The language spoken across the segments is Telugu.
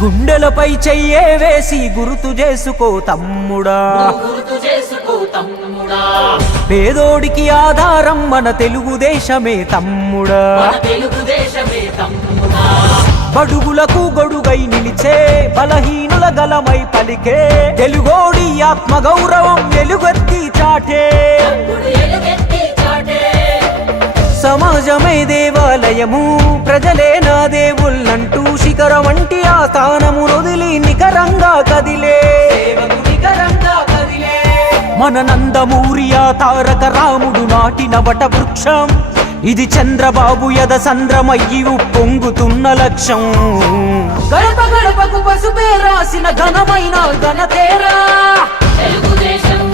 గుండెలపై చెయ్యే వేసి గుర్తు చేసుకో తమ్ముడా, పేదోడికి ఆధారం మన తెలుగుదేశమే తమ్ముడా, బడుగులకు గొడుగై నిలిచే బలహీనుల గలమై పలికే తెలుగోడి ఆత్మ గౌరవం ఎలుగెత్తి చాటే. సమాజమే దేవాలయము, ప్రజలే నా దేవుళ్ళంటూ శిఖరం వంటి ఆ స్థానము వదిలి నికరంగా కదిలే మన నందమూరి ఆ తారక రాముడు నాటిన వట వృక్షం. ఇది చంద్రబాబు యద సంద్రమయ్యి పొంగుతున్న లక్ష్యం. గడప గడపకు పసుపే రాసిన ఘనమైన ఘనతేరా తెలుగుదేశం,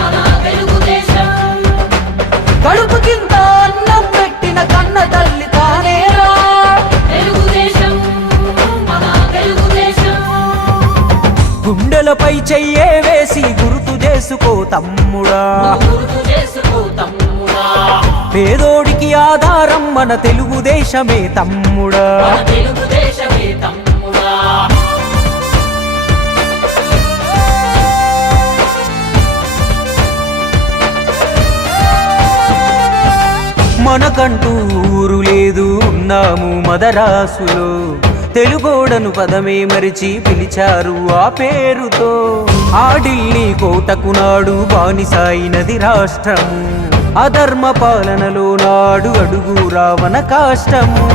మన తెలుగుదేశం. కడుపు కింద అన్నం పెట్టిన కన్న తల్లి తానేరా తెలుగుదేశం, మన తెలుగుదేశం. గుండెలపై చెయ్యే వేసి గుర్తు చేసుకో తమ్ముడా, పేదోడికి ఆధారం మన తెలుగుదేశమే తమ్ముడా. మనకంటూ ఊరు లేదు, ఉన్నాము మదరాసులో. తెలుగోడను పదమే మరిచి పిలిచారు ఆ పేరుతో. ఆ ఢిల్లీ కోటకు నాడు బానిసాయినది రాష్ట్రము. అధర్మ పాలనలో నాడు అడుగు రావణ కాష్టము.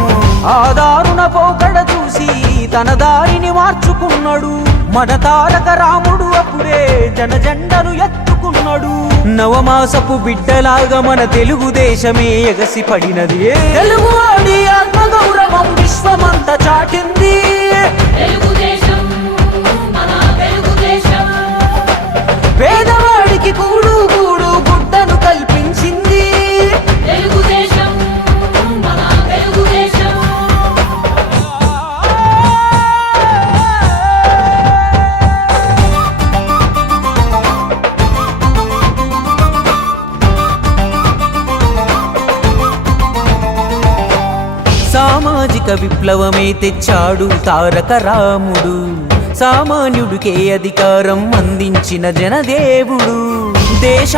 ఆ దారుణ పోకడ చూసి తన దారిని మార్చుకున్నాడు మన తారక రాముడు. అప్పుడే జనజెండను ఎత్తుకున్నాడు. నవమాసపు బిడ్డలాగా మన తెలుగుదేశమే ఎగసి పడినది. తెలుగువాడి ఆత్మగౌరవం విశ్వమంతా చాటింది. పేదవాడికి కూడు కూడు గుడ్డను కల్పించింది. సామాజిక విప్లవమే తెచ్చాడు తారక రాముడు. సామాన్యుడికే అధికారం అందించిన జనదేవుడు. దేశ